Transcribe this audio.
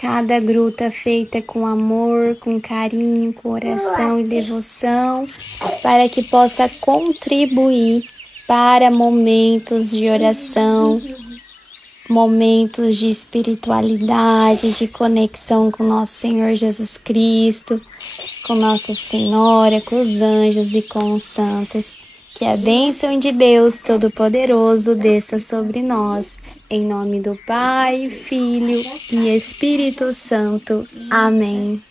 Cada gruta feita com amor, com carinho, com oração e devoção, para que possa contribuir para momentos de oração, momentos de espiritualidade, de conexão com nosso Senhor Jesus Cristo, com Nossa Senhora, com os anjos e com os santos. Que a bênção de Deus Todo-Poderoso desça sobre nós, em nome do Pai, Filho e Espírito Santo. Amém.